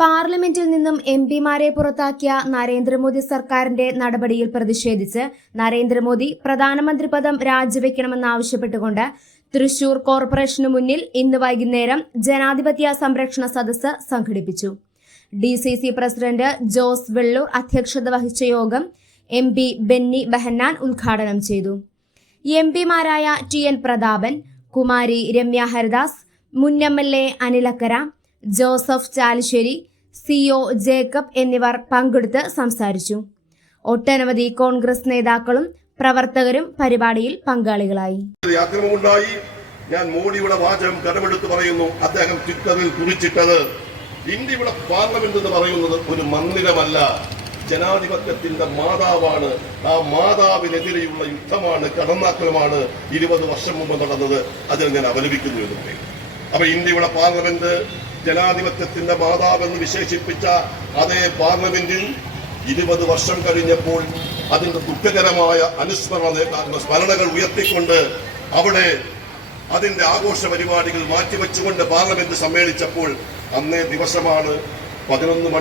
പാർലമെന്റിൽ നിന്നും എംപിമാരെ പുറത്താക്കിയ നരേന്ദ്രമോദി സർക്കാരിന്റെ നടപടിയിൽ പ്രതിഷേധിച്ച് നരേന്ദ്രമോദി പ്രധാനമന്ത്രി പദം രാജിവെക്കണമെന്നാവശ്യപ്പെട്ടുകൊണ്ട് തൃശൂർ കോർപ്പറേഷനു മുന്നിൽ ഇന്ന് വൈകുന്നേരം ജനാധിപത്യ സംരക്ഷണ സദസ്സ് സംഘടിപ്പിച്ചു. ഡിസിസി പ്രസിഡന്റ് ജോസ് വെള്ളൂർ അധ്യക്ഷത വഹിച്ച യോഗം MP ബെന്നി ബെഹന്നാൻ ഉദ്ഘാടനം ചെയ്തു. എംപിമാരായ TN പ്രതാപൻ, കുമാരി രമ്യ ഹരിദാസ്, മുൻ MLA Anil Akkara, Joseph Chalissery, CO Jacob എന്നിവർ പങ്കെടുത്ത് സംസാരിച്ചു. ഒട്ടനവധി കോൺഗ്രസ് നേതാക്കളും പ്രവർത്തകരും പരിപാടിയിൽ പങ്കാളികളായി. ഞാൻ മോഡിയുടെ വാചകം കടമെടുത്ത് പറയുന്നു. അദ്ദേഹം ട്വിറ്ററിൽ കുറിച്ചിട്ടത് ഇന്ത്യയുടെ പാർലമെന്റ് എന്ന് പറയുന്നത് ഒരു മന്ദിരമല്ല, ജനാധിപത്യത്തിന്റെ മാതാവാണ്. ആ മാതാവിനെതിരെയുള്ള യുദ്ധമാണ്, കടന്നാക്രമമാണ് 20 വർഷം മുമ്പ് നടന്നത്. അതിൽ ഞാൻ അപലപിക്കുന്നു എന്ന് പറയും. അപ്പൊ ഇന്ത്യയുടെ പാർലമെന്റ് ജനാധിപത്യത്തിന്റെ മാതാവെന്ന് വിശേഷിപ്പിച്ച അതേ പാർലമെന്റിൽ 20 വർഷം കഴിഞ്ഞപ്പോൾ അതിന്റെ ദുഃഖകരമായ സ്മരണകൾ ഉയർത്തിക്കൊണ്ട് അവിടെ അതിന്റെ ആഘോഷ പരിപാടികൾ മാറ്റിവെച്ചുകൊണ്ട് പാർലമെന്റ് സമ്മേളിച്ചപ്പോൾ അന്നേ ദിവസമാണ് 11